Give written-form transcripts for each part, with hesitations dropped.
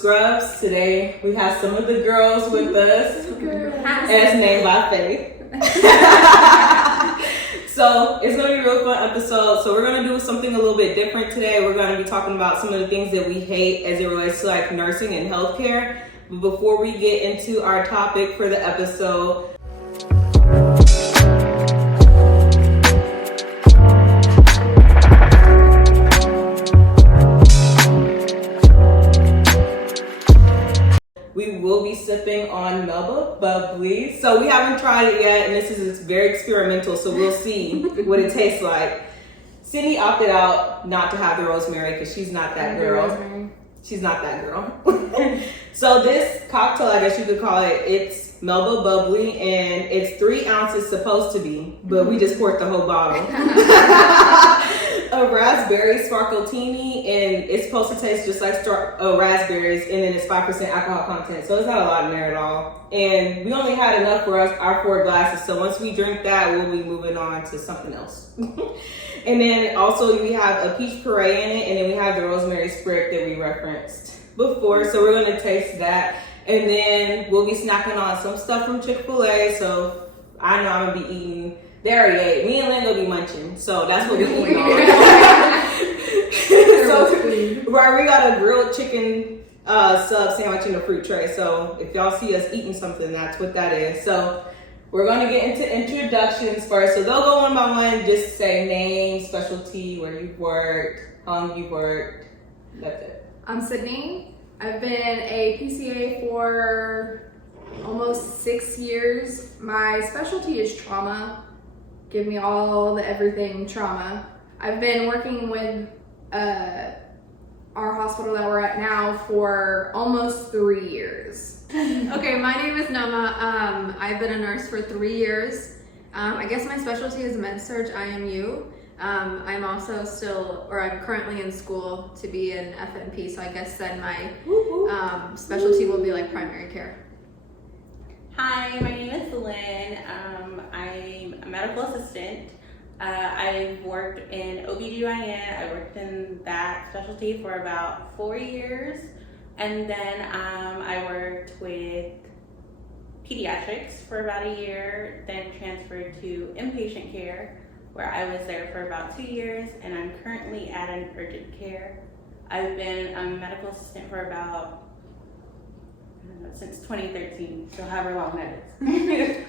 Scrubs. Today we have some of the girls with us, as named by Faith. So it's going to be a real fun episode. So we're going to do something a little bit different today. We're going to be talking about some of the things that we hate as it relates to like nursing and healthcare. But before we get into our topic for the episode, we will be sipping on Melba Bubbly. So we haven't tried it yet, and this is very experimental, so we'll see what it tastes like. Sydney opted out not to have the rosemary because she's not that girl. She's not that girl. So this cocktail, I guess you could call it, it's Melba Bubbly, and it's 3 ounces supposed to be, but we just poured the whole bottle. A raspberry sparkletini, and it's supposed to taste just like raspberries, and then it's 5% alcohol content, so it's not a lot in there at all. And we only had enough for our 4 glasses, so once we drink that, we'll be moving on to something else. And then also we have a peach puree in it, and then we have the rosemary sprig that we referenced before, so we're going to taste that. And then we'll be snacking on some stuff from Chick-fil-A, so I know I'm going to be eating. They already ate. Me and Lynn will be munching, so that's what we're eating on. So, right, we got a grilled chicken sub sandwich in a fruit tray, so if y'all see us eating something, that's what that is. So we're going to get into introductions first. So they'll go one by one, just say name, specialty, where you've worked, how long you've worked. That's it. I'm Sydney. I've been a PCA for almost 6 years. My specialty is trauma. Give me all the everything trauma. I've been working with our hospital that we're at now for almost 3 years. Okay, my name is Nama. I've been a nurse for 3 years. I guess my specialty is med-surg IMU. I'm also I'm currently in school to be an FNP, so I guess then my specialty will be like primary care. Hi, my name is Lynn. I'm a medical assistant. I've worked in OBGYN. I worked in that specialty for about 4 years. And then I worked with pediatrics for about a year, then transferred to inpatient care, where I was there for about 2 years, and I'm currently at an urgent care. I've been a medical assistant for about, since 2013, so however long that is.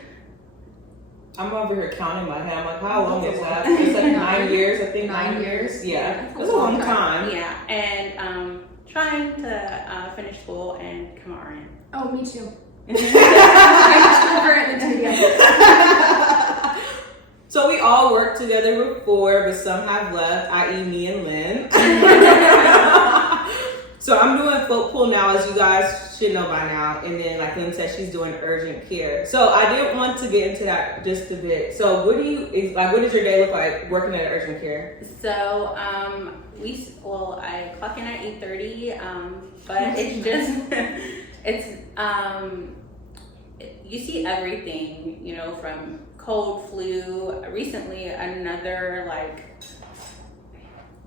I'm over here counting my head. I'm like, how long is that? It's like 9 years, I think. 9 years? Yeah, that's a long time. Yeah, and trying to finish school and come RN. Oh, me too. So we all worked together before, but some have left, i.e. me and Lynn. So I'm doing foot pool now, as you guys should know by now. And then, like Lynn said, she's doing urgent care. So I did want to get into that just a bit. So what does your day look like working at urgent care? So I clock in at 8:30, but it's just, you see everything, from cold, flu, recently another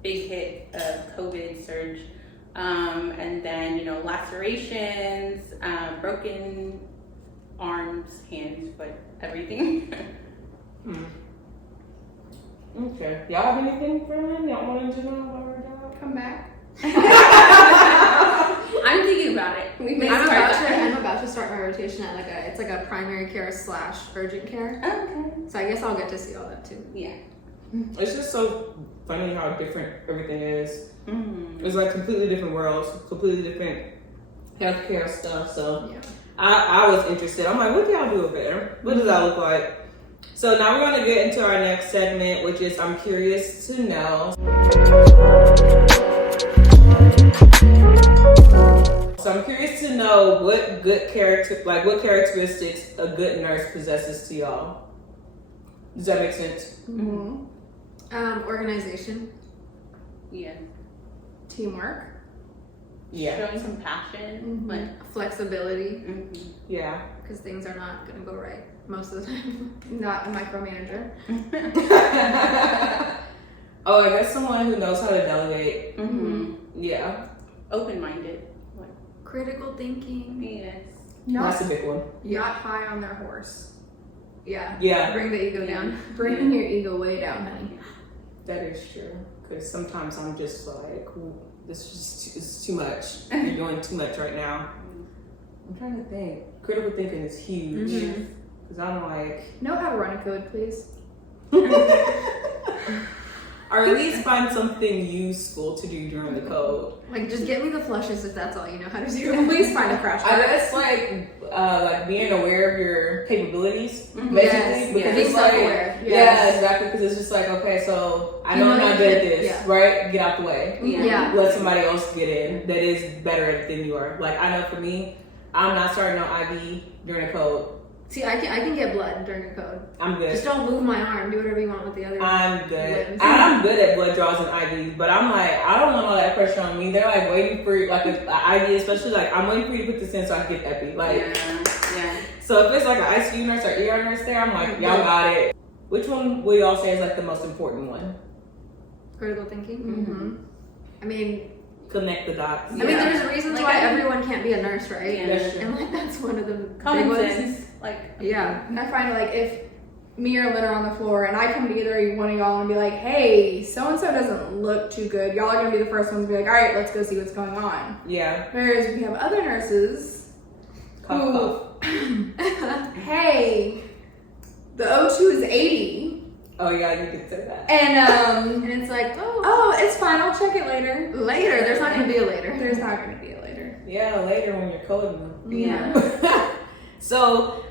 big hit of COVID surge, and then, lacerations, broken arms, hands, but everything. Okay. Y'all have anything for him? Y'all want to know about our job? Come back. I'm thinking about it. I'm about to start my rotation at it's like a primary care / urgent care. Okay. So I guess I'll get to see all that too. Yeah. It's just so funny how different everything is. Mm-hmm. It's like completely different worlds, completely different healthcare stuff. So Yeah. I was interested. I'm like, what do y'all do over there? What does that look like? So now we're going to get into our next segment, which is I'm curious to know. So I'm curious to know what characteristics a good nurse possesses to y'all. Does that make sense? Mm-hmm. Organization. Yeah. Teamwork. Yeah. Showing some passion. Flexibility. Mm-hmm. Yeah. Because things are not going to go right most of the time. Not a micromanager. Oh, I guess someone who knows how to delegate. Mm-hmm. Yeah. Open-minded. Critical thinking. Yes. That's a big one. Not high on their horse. Yeah. Yeah, Bring the ego down. Bringing your ego way down, honey. that is true. Because sometimes I'm just like, "Ooh, this is too much. You're doing too much right now." I'm trying to think. Critical thinking is huge. Mhm. Because I'm like, Know how to run a code, please. or at least find something useful to do during the code. Like, just get me the flushes if that's all you know how to do. Please find a crash I cart. guess like being aware of your capabilities, basically. Yes, Because being it's like, self-aware. yeah, exactly. Because it's just like, okay, so I know I'm not good at this, Yeah. right? Get out the way. Yeah. Let somebody else get in that is better at it than you are. Like, I know for me, I'm not starting on IV during a code. See, I can get blood during a code. I'm good. Just don't move my arm. Do whatever you want with the other. I'm good. limbs. I'm good at blood draws and IVs, but I'm like, I don't want all that pressure on me. They're like waiting for like an IV, especially like I'm waiting for you to put this in so I can get epi. Like, Yeah. so if it's like an ICU nurse or ER nurse there, I'm like, y'all got it. Which one will y'all say is like the most important one? Critical thinking. Mm-hmm. I mean, Connect the dots. I mean, there's reasons Like, why I- everyone can't be a nurse, right? Yeah. That's true. And like that's one of the big Common ones. sense. Like, Yeah. I find like if me or Lynn are on the floor and I come to either one of y'all and be like, hey, so and so doesn't look too good, y'all are gonna be the first ones to be like, all right, let's go see what's going on. Yeah. Whereas we have other nurses Cough, who, cough. hey, the O2 is 80, Oh yeah, you could say that. and And it's like, oh, it's fine, I'll check it later. later. There's not gonna be a later. There's not gonna be a later. Yeah, later when you're coding them. yeah. So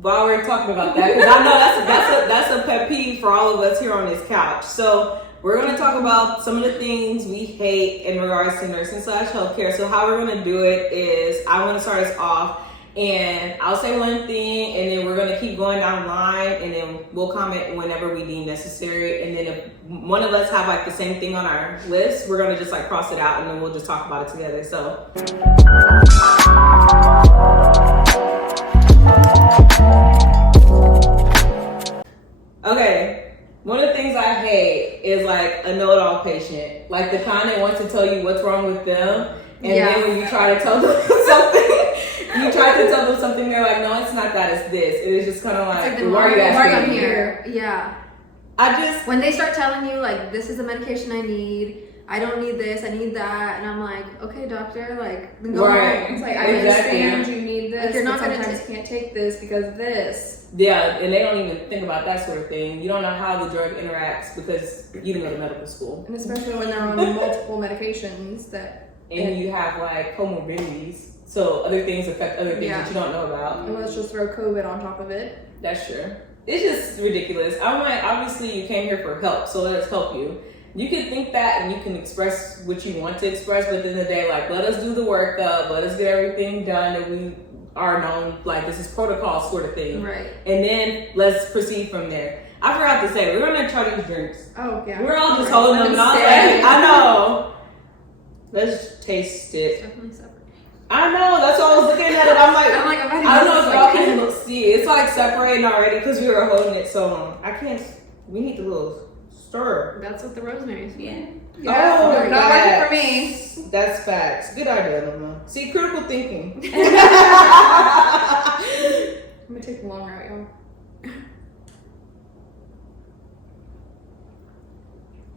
while we're talking about that, because I know that's a pet peeve for all of us here on this couch. So we're going to talk about some of the things we hate in regards to nursing / healthcare. So how we're going to do it is I want to start us off, and I'll say one thing, and then we're going to keep going down the line, and then we'll comment whenever we deem necessary. And then if one of us have like the same thing on our list, we're going to just like cross it out, and then we'll just talk about it together. So. Okay, one of the things I hate is like a know-it-all patient, like the kind that wants to tell you what's wrong with them, and then when you try to tell them something, they're like, no, it's not that, it's this. It is just kind of like, then why are you asking me? here? Yeah. When They start telling you like, this is the medication I need. I don't need this. I need that. And I'm like, okay, doctor. Like, then go Right. home. It's like, I Exactly. understand you need this, Like, you're not but gonna sometimes you can't take this because of this. Yeah, and they don't even think about that sort of thing. You don't know how the drug interacts because you didn't go to medical school. And especially when they're on multiple medications that, And you have like comorbidities, so other things affect other things that you don't know about. and let's just throw COVID on top of it. That's true. It's just ridiculous. I'm like, obviously you came here for help, so let's help you. You can think that and you can express what you want to express, but at the end of the day, like, let us do the workup, let us get everything done that we are known, like, this is protocol sort of thing. Right. And then let's proceed from there. I forgot to say, we're gonna try these drinks. Oh, yeah. We're all just holding them, and I was like, I know. Let's taste it. Definitely separate. I know, that's why I was looking at it. I'm like, I don't know if y'all can look see. It's like separating already because we were holding it so long. I can't. We need the little stir. That's what the rosemary's for. Yeah. Yeah, Oh, not working for facts. me. That's facts. Good idea, Loma. See, critical thinking. I'm gonna take the long route, y'all.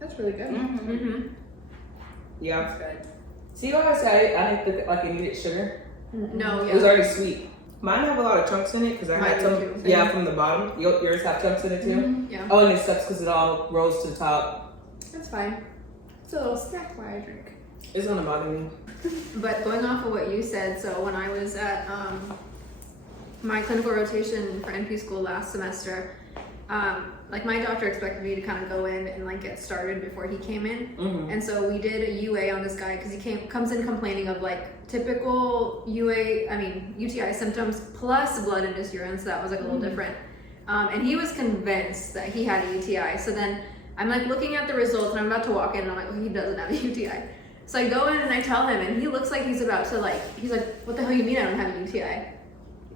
That's really good. Mm-hmm. Mm-hmm. Yeah. That's good. See what I said? I didn't think like it needed sugar. No, It was yeah. already sweet. Mine have a lot of chunks in it because I had Mine some. do too. Yeah, from the bottom. Yours have chunks in it too. Mhm. Yeah. Oh, and it sucks because it all rolls to the top. That's fine. It's a little snack while I drink. It's gonna bother me. But going off of what you said, so when I was at my clinical rotation for NP school last semester, like my doctor expected me to kind of go in and like get started before he came in. Mm-hmm. And so we did a UA on this guy because he comes in complaining of like typical UTI symptoms plus blood-induced urine, so that was like a little different. And he was convinced that he had a UTI. So then I'm like looking at the results and I'm about to walk in and I'm like, oh, he doesn't have a UTI. So I go in and I tell him and he looks like he's about to he's like, what the hell you mean I don't have a UTI?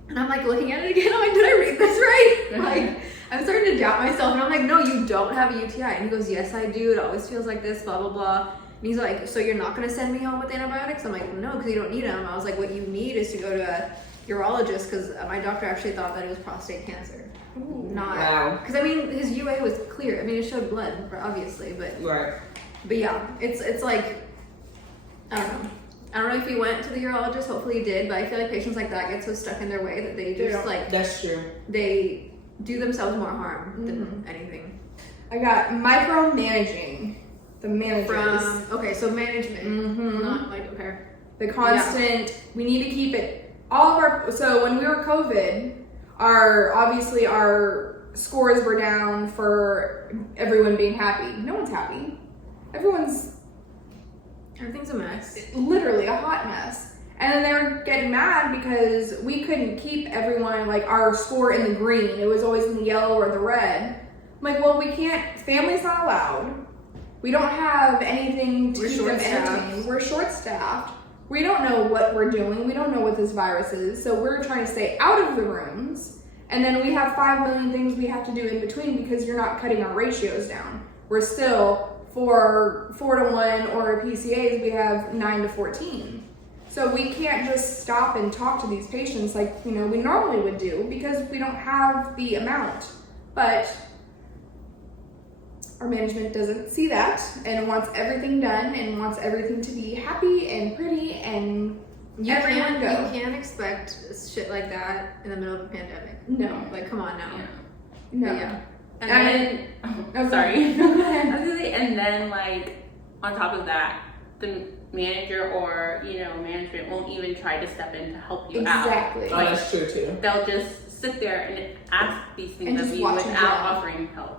And I'm like looking at it again, I'm like, did I read this right? Like, I'm starting to doubt myself and I'm like, no, you don't have a UTI. And he goes, yes, I do. It always feels like this, blah, blah, blah. And he's like, so you're not going to send me home with antibiotics? I'm like, no, because you don't need them. I was like, what you need is to go to a urologist, because my doctor actually thought that it was prostate cancer. Ooh. Not, because I mean, his UA was clear. I mean, it showed blood, obviously, but Right. but yeah, it's like, I don't know. I don't know if he went to the urologist. Hopefully he did, but I feel like patients like that get so stuck in their way that they just like That's true. they do themselves more harm than anything. I got micromanaging the managers. So management, not like okay. The constant, we need to keep it, all of our, so when we were COVID, obviously our scores were down for everyone being happy. No one's happy. Everything's a mess. Literally a hot mess. And then they were getting mad because we couldn't keep everyone, like, our score in the green. It was always in the yellow or the red. I'm like, well, we can't, family's not allowed. We don't have anything to keep them entertained. We're short-staffed. We don't know what we're doing. We don't know what this virus is. So we're trying to stay out of the rooms. And then we have 5 million things we have to do in between because you're not cutting our ratios down. We're still, for 4-to-1 or PCAs, we have 9-to-14. So we can't just stop and talk to these patients like, we normally would do because we don't have the amount. But our management doesn't see that and wants everything done and wants everything to be happy and pretty and You everyone go. You can't expect shit like that in the middle of a pandemic. No. Like, come on now. No. But yeah. And I then, mean, sorry. Go ahead. I was gonna say, and then like on top of that, the manager or management won't even try to step in to help you Exactly. Oh, that's true too. out. They'll just sit there and ask these And things of just you watch you without drown. offering help.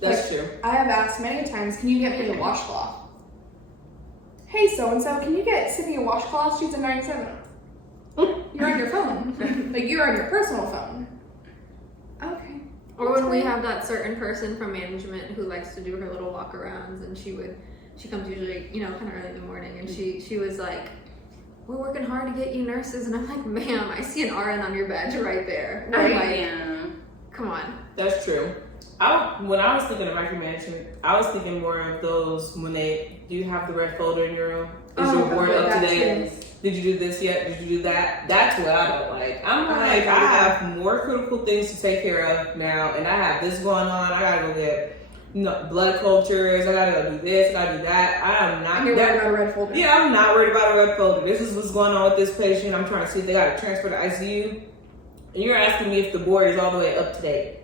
That's true. I have asked many times, can you get me a washcloth? Hey, so-and-so, can you get Sydney a washcloth? She's a 97. You're on your phone. Like, you're on your personal phone. Okay. Or That's when we great. have that certain person from management who likes to do her little walk arounds, and she comes usually, kind of early in the morning, and she was like, we're working hard to get you nurses, and I'm like, ma'am, I see an RN on your badge right there. Come on. That's true. When I was thinking of micromanagement, I was thinking more of those when do you have the red folder in your room? Is your board up to date? Did you do this yet? Did you do that? That's what I don't like. I'm like, I have more critical things to take care of now, and I have this going on. I gotta go get blood cultures. I gotta go do this. I gotta do that. I am not. You're worried about a red folder. Yeah, I'm not worried about a red folder. This is what's going on with this patient. I'm trying to see if they got to transfer to ICU, and you're asking me if the board is all the way up to date.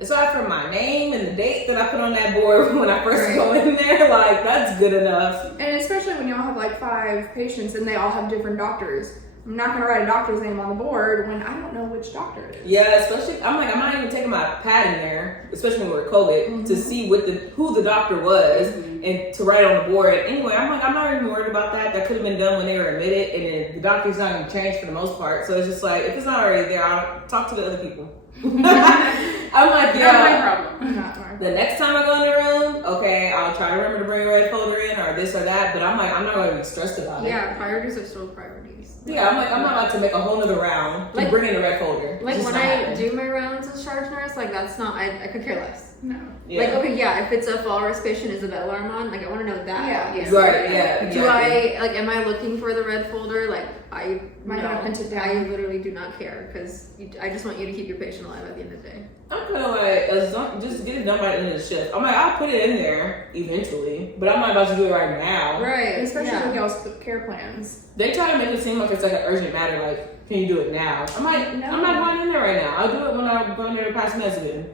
Aside from my name and the date that I put on that board when I first go in there, like, that's good enough. And especially when y'all have like 5 patients and they all have different doctors. I'm not gonna write a doctor's name on the board when I don't know which doctor it is. Yeah, especially, I'm not even taking my pad in there, especially when we're COVID, to see who the doctor was and to write on the board. Anyway, I'm not even worried about that. That could have been done when they were admitted, and then the doctor's not gonna change for the most part. So it's just like, if it's not already there, I'll talk to the other people. I'm like, Not my yeah. problem. Not mine. The next time I go in the room, okay, I'll try to remember to bring a red folder in or this or that, but I'm like, I'm not going to be stressed about it. Yeah, priorities are still priorities. Yeah, I'm like, I'm not about to make a whole nother round to Like- bring in a red folder. Like It's when just not I happening. do my rounds as charge nurse, like that's not, I could care less. No. Yeah. Like, okay, yeah, if it's a fall risk patient, is the bed alarm on? Like, I want to know that. Yeah. obviously. Right, yeah. Do exactly. am I looking for the red folder? Like, I Might not hunt it down. I literally do not care because I just want you to keep your patient alive at the end of the day. I'm kind of like, just get it done by the end of the shift. I'm like, I'll put it in there eventually, but I'm not about to do it right now. Right. Especially with y'all's care plans. They try to make it seem like it's like an urgent matter, like, can you do it now? I'm like, No. I'm not going in there right now. I'll do it when I go in there to pass meds again.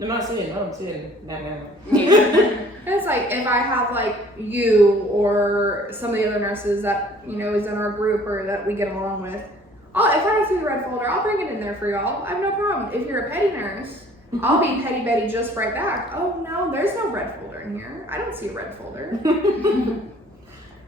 I'm not saying, not now. It's like if I have like you or some of the other nurses that is in our group or that we get along with. If I don't see the red folder, I'll bring it in there for y'all. I have no problem. If you're a petty nurse, I'll be petty Betty just right back. Oh no, there's no red folder in here. I don't see a red folder.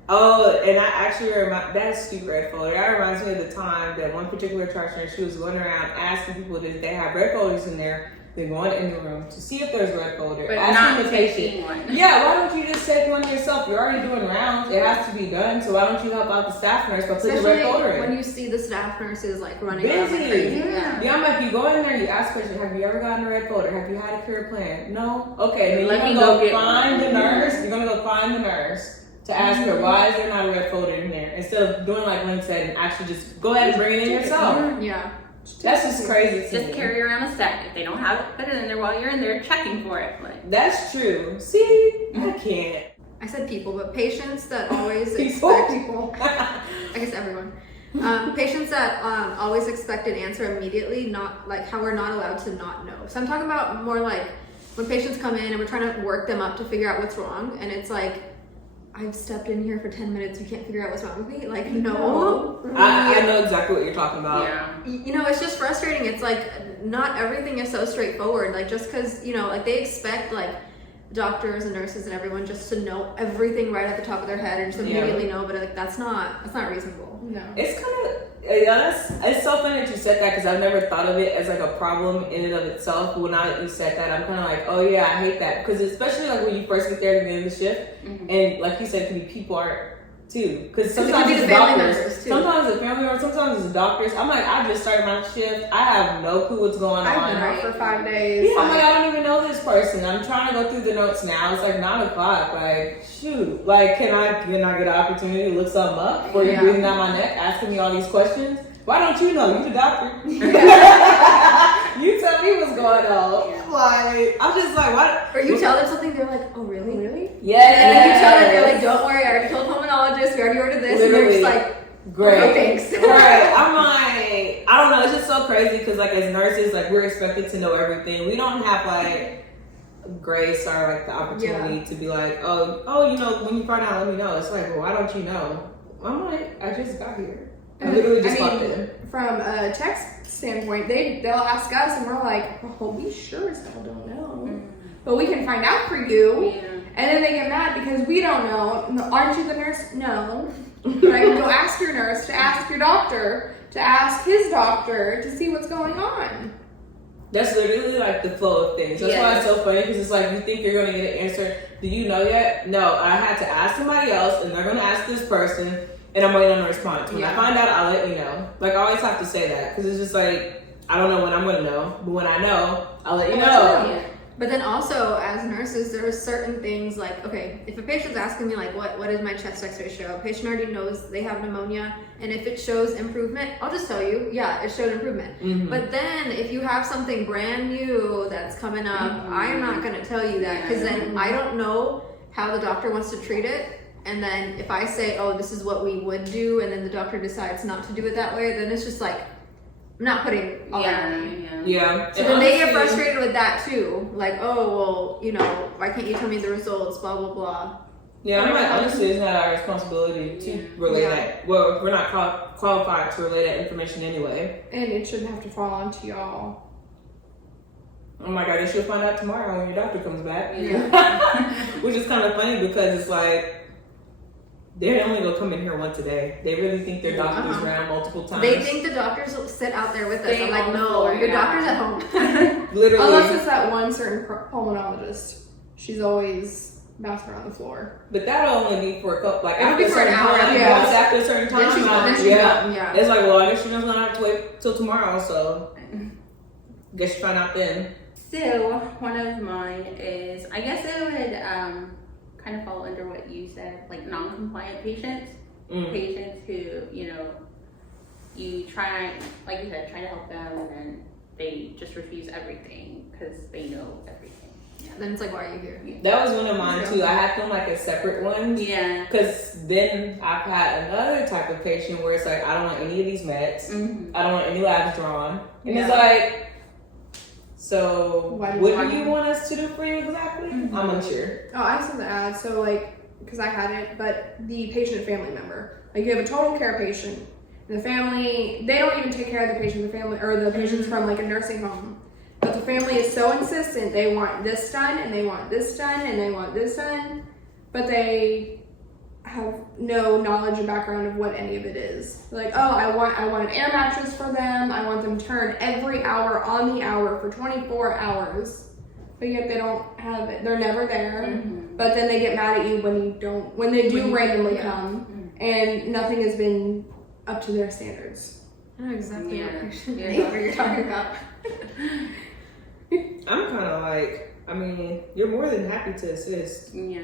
Oh, and I actually that stupid red folder. That reminds me of the time that one particular charge nurse, she was going around asking people if they have red folders in there. They're going in the room to see if there's red folder. But asking not the patient. taking one. Yeah, why don't you just take one yourself? You're already doing rounds. It has to be done. So why don't you help out the staff nurse by putting the red folder Especially in? when you see the staff nurses like running around like Busy. crazy. Yeah. Yeah, I'm like, you go in there, you ask questions. Have you ever gotten a red folder? Have you had a care plan? No? Okay, then Let you're me gonna go get find one. the nurse. You're gonna go find the nurse. to ask her, why is there not a red folder in here? Instead of doing like Lynn said and actually just go ahead and bring it in yourself. Yeah. That's just crazy to Just me. carry around a stack. If they don't have it, put it in there while you're in there checking for it. Like, That's true. See, I can't. I said people, but patients that always People? expect people. I guess everyone. Patients that always expect an answer immediately, not like how we're not allowed to not know. So I'm talking about more like when patients come in and we're trying to work them up to figure out what's wrong, and it's like, I've stepped in here for 10 minutes, you can't figure out what's wrong with me? Like, no. I know exactly what you're talking about. yeah. You know, it's just frustrating. It's like, not everything is so straightforward. Like, just because, you know, like they expect like doctors and nurses and everyone just to know everything right at the top of their head and just immediately know, but like that's not reasonable. No. It's kind of, it's so funny that you said that because I've never thought of it as like a problem in and of itself. Well, now that you said that, I'm kind of like, oh yeah, I hate that. Because especially like when you first get there at the end of the shift, and like you said, it can be people art too. Because sometimes it could be it's the family doctors, members, too. sometimes it's family members, sometimes it's doctors. I'm like, I just started my shift. I have no clue what's going I've been on. out for 5 days. Yeah, I'm like, I don't even know this person. I'm trying to go through the notes now. It's like 9 o'clock. Like, shoot. Like, can I get an opportunity to look something up before you're breathing down my neck, asking me all these questions? Why don't you know? You're the doctor. You tell me what's going on. Yeah. Like, I'm just like, what? Or you tell them something, they're like, oh really? Really? Yeah. And then you tell them, they're like, don't worry, I already told pulmonologist, we already ordered this, and they're just like, great. okay, thanks. Right. I'm like, I don't know. It's just so crazy because, like, as nurses, like, we're expected to know everything. We don't have like grace or like the opportunity to be like, oh, you know, when you find out, let me know. It's like, well, why don't you know? I'm like, I just got here. I literally just walked in. From a text standpoint, they'll ask us, and we're like, well, we sure as hell don't know, but we can find out for you. Yeah. And then they get mad because we don't know. No, aren't you the nurse? No. Right? Go ask your nurse, to ask your doctor, to ask his doctor to see what's going on. That's literally like the flow of things. That's why it's so funny because it's like you think you're gonna get an answer. Do you know yet? No, I had to ask somebody else, and they're gonna ask this person, and I'm waiting on a response. When I find out, I'll let you know. Like I always have to say that because it's just like I don't know when I'm gonna know, but when I know, I'll let you know. Yeah. But then also, as nurses, there are certain things like, okay, if a patient's asking me like, what does my chest x-ray show? A patient already knows they have pneumonia, and if it shows improvement, I'll just tell you, yeah, it showed improvement. Mm-hmm. But then if you have something brand new that's coming up, I'm not gonna tell you that, because then I don't know how the doctor wants to treat it. And then if I say, oh, this is what we would do, and then the doctor decides not to do it that way, then it's just like, I'm not putting all that on you. Yeah. So then they get frustrated with that too. Like, oh, well, you know, why can't you tell me the results, blah, blah, blah. Yeah, I'm like, honestly, it's not our responsibility to relay that. Well, we're not qualified to relay that information anyway. And it shouldn't have to fall onto y'all. Oh my God, you'll find out tomorrow when your doctor comes back. Yeah. Which is kind of funny because it's like, they're only gonna come in here once a day. They really think their doctor's around multiple times. They think the doctors will sit out there with us. Stay I'm like, on the no, floor, your yeah. doctor's at home. Literally. Unless it's that one certain pulmonologist. She's always bouncing around the floor. But that'll only be for a couple, like It'll after be a for an certain hour, time. yeah. Once after a certain time, Then she's done, yeah. It's like, well, I guess she's not gonna have to wait till tomorrow, so guess you find out then. So one of mine is, I guess it would kind of fall under what you said, like non-compliant patients. Patients who, you know, you try, like you said, try to help them, and then they just refuse everything because they know everything. Yeah, then it's like, why are you here? That was one of mine too. I had them like as separate ones. Yeah. Because then I've had another type of patient where it's like, I don't want any of these meds. I don't want any labs drawn. And it's like, so What what do you want us to do for you exactly? I'm unsure. Oh, I saw the ad. So, like, because I had it, but the patient and family member. Like, you have a total care patient. And the family, they don't even take care of the patient, the family, or the patient's from, like, a nursing home. But the family is so insistent. They want this done, and they want this done, and they want this done. But they have no knowledge or background of what any of it is. They're like, oh, I want an air mattress for them. I want them turned every hour on the hour for 24 hours. But yet they don't have it. They're never there. But then they get mad at you when they do randomly come, and nothing has been up to their standards. I know exactly Yeah. what you're talking about. I'm kind of like, I mean, you're more than happy to assist. Yeah.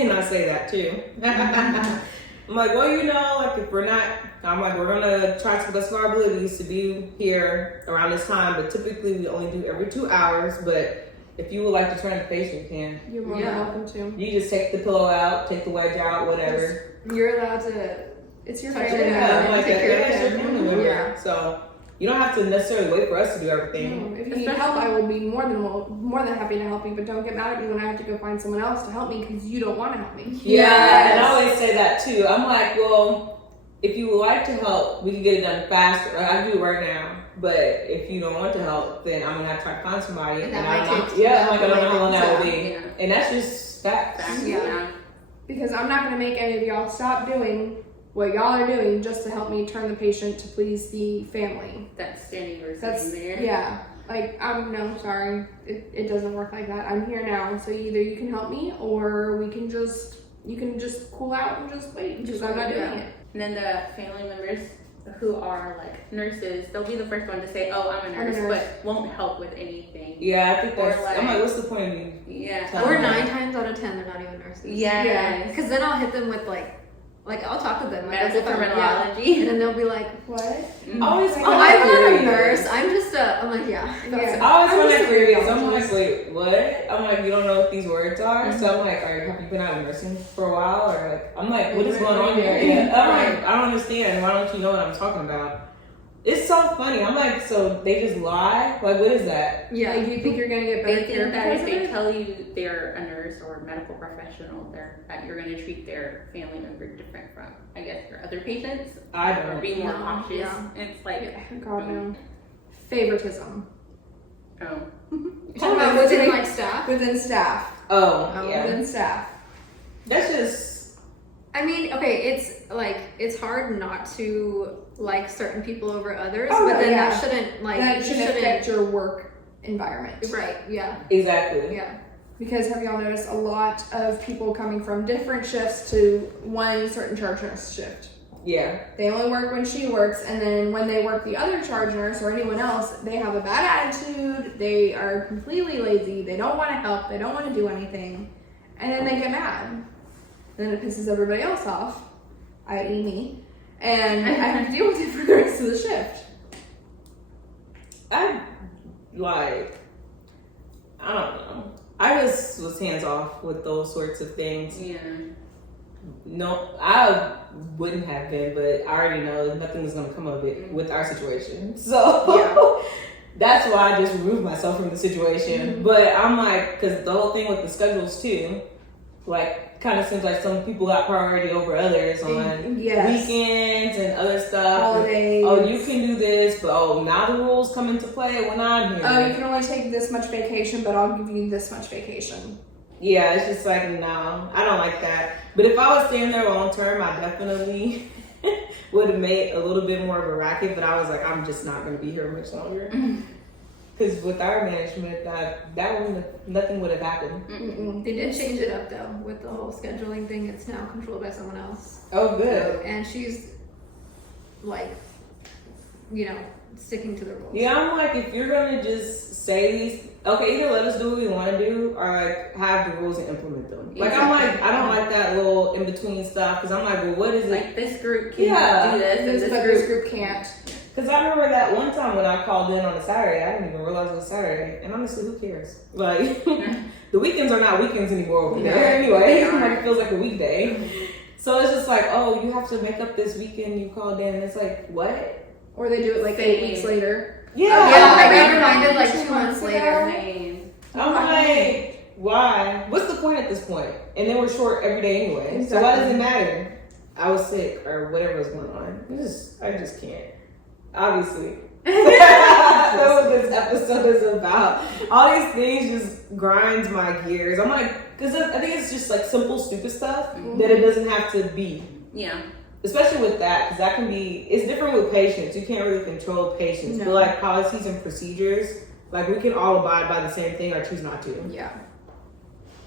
And I say that too. I'm like, well, like if we're not, I'm like, we're gonna try to the best of our abilities to be here around this time, but typically we only do every 2 hours. But if you would like to turn the patient, you can. You're more than welcome to. You just take the pillow out, take the wedge out, whatever. You're allowed to. It's your Touch family it member. out. Like take care of it's your them. family member. Yeah. So you don't have to necessarily wait for us to do everything. No, if you need help, I will be more than happy to help you. But don't get mad at me when I have to go find someone else to help me because you don't want to help me. Yeah, and I always say that too. I'm like, well, if you would like to help, we can get it done faster. Like I can do it right now. But if you don't want to help, then I'm gonna have to try to find somebody. And I'm that like, might take I don't know how long that will be. Yeah. And that's just facts. Yeah. Because I'm not going to make any of y'all stop doing what y'all are doing just to help me turn the patient to please the family. That's standing or That's sitting there. yeah. Like no, sorry, it doesn't work like that. I'm here now, so either you can help me or you can just cool out and just wait because I'm not doing it. And then the family members who are like nurses, they'll be the first one to say, "Oh, I'm a nurse," but won't help with anything. Yeah, I think Or that's. like- I'm like, what's the point of you? Yeah. Or 9 times out of 10, they're not even nurses. Yeah. Because then I'll hit them with like I'll talk to them. Like, as Medical if I'm- terminology. And then they'll be like, What? Mhm. I always oh, find I'm that not a curious. nurse. I'm just I'm like, yeah. Yeah. I always I'm find just that a curious. I'm radiologist. like, wait, what? I'm like, you don't know what these words are? So I'm like, have you been out of nursing for a while? Or like, I'm like, what is going on here? Yeah. I'm like, I don't understand. Why don't you know what I'm talking about? It's so funny. I'm like, so they just lie? Like, what is that? Yeah. Like, do you think you're gonna get better They care think that because if of they it? tell you they're a nurse or a medical professional, that you're going to treat their family member different from, I guess, your other patients, I or don't. be more No, cautious. yeah. It's like, God no. Favoritism oh, You're talking about within like staff? within staff. Oh, yeah. Within staff. That's just. I mean, okay, it's hard not to like certain people over others, Oh, but no, then yeah. that shouldn't like That you shouldn't affect your work environment. Right, yeah. Exactly. Yeah. Because have y'all noticed a lot of people coming from different shifts to one certain charge nurse shift? Yeah. They only work when she works, and then when they work the other charge nurse or anyone else, they have a bad attitude, they are completely lazy, they don't want to help, they don't want to do anything, and then they get mad. And then it pisses everybody else off, i.e. me, and I have to deal with it for the rest of the shift. I don't know. I just was hands off with those sorts of things. yeah. No, I wouldn't have been, but I already know nothing is going to come of it with our situation. So that's why I just removed myself from the situation. But I'm like, because the whole thing with the schedules too, like, kind of seems like some people got priority over others on Yes. weekends and other stuff. Holidays. Oh, you can do this, but now the rules come into play when I'm here. Oh, you can only take this much vacation, but I'll give you this much vacation. Yeah, it's just like, no, I don't like that. But if I was staying there long term, I definitely would have made a little bit more of a racket. But I was like, I'm just not going to be here much longer. Because with our management, nothing would have happened. Mm-mm. They did change it up though with the whole scheduling thing. It's now controlled by someone else. Oh, good. And she's like, sticking to the rules. Yeah, I'm like, if you're going to just say these, okay, either let us do what we want to do or like have the rules and implement them. Like, I'm like, I don't like that little in between stuff because I'm like, well, what is it? Like, this group can Yeah. do this, and This, this but group. this group can't. Because I remember that one time when I called in on a Saturday, I didn't even realize it was Saturday. And honestly, who cares? Like, the weekends are not weekends anymore over there. No, Anyway, they like, aren't. it feels like a weekday. So it's just like, oh, you have to make up this weekend you called in. And it's like, what? Or they do it like 8 weeks later. Yeah. Yeah, I I got reminded like 2 months ago. later. Same. I'm like, why? What's the point at this point? And then we're short every day anyway. So why does it matter? I was sick or whatever was going on. I just can't. Obviously. That's what this episode is about. All these things just grinds my gears. I'm like, because I think it's just like simple, stupid stuff that it doesn't have to be. Yeah. Especially with that, because that can be, it's different with patients. You can't really control patients. No. But like policies and procedures, like we can all abide by the same thing or choose not to. Yeah.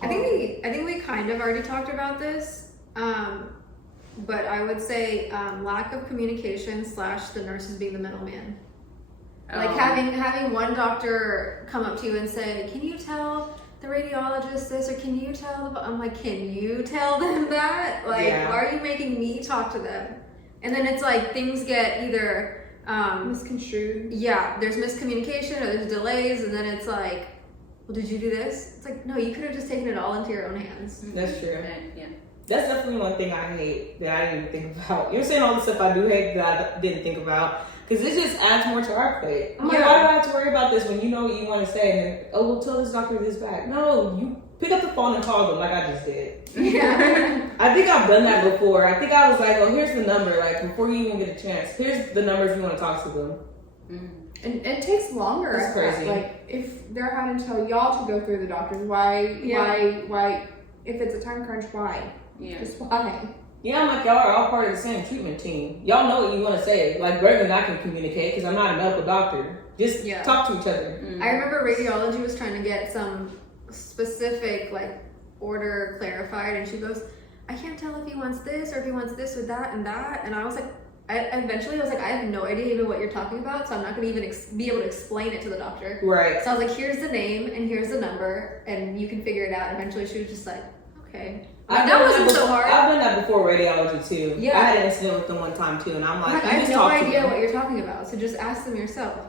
I think we kind of already talked about this, but I would say lack of communication / the nurses being the middleman. Like having one doctor come up to you and say, "Can you tell the radiologist this, or can you tell them? I'm like, can you tell them that? Like, Yeah. why are you making me talk to them? And then it's like things get either Misconstrued. yeah, there's miscommunication or there's delays, and then it's like, well, did you do this? It's like, no, you could have just taken it all into your own hands. That's true. Yeah. That's definitely one thing I hate that I didn't even think about. You're saying all the stuff I do hate that I didn't think about. Because it just adds more to our plate. I'm like, Yeah. why do I have to worry about this when you know what you want to say? And then, oh, well, tell this doctor this back. No, you pick up the phone and call them like I just did. Yeah. I think I've done that before. I think I was like, oh, here's the number. Like, before you even get a chance, here's the number if you want to talk to them. And it takes longer. That's crazy. Like, if they're having to tell y'all to go through the doctors, why, if it's a time crunch, why? Yeah. Just why? Yeah, I'm like, y'all are all part of the same treatment team. Y'all know what you want to say. Like, better than I can communicate because I'm not a medical doctor. Just Yeah. talk to each other. I remember radiology was trying to get some specific like order clarified, and she goes, I can't tell if he wants this or if he wants this or that and that. And I was like, I eventually was like, I have no idea even what you're talking about, so I'm not going to even be able to explain it to the doctor. Right. So I was like, here's the name and here's the number, and you can figure it out. Eventually, she was just like, okay. Like, that wasn't so hard. I've done that before radiology too. Yeah. I had an incident with them one time too, and I'm like, I you have just no talk to idea them. what you're talking about, so just ask them yourself.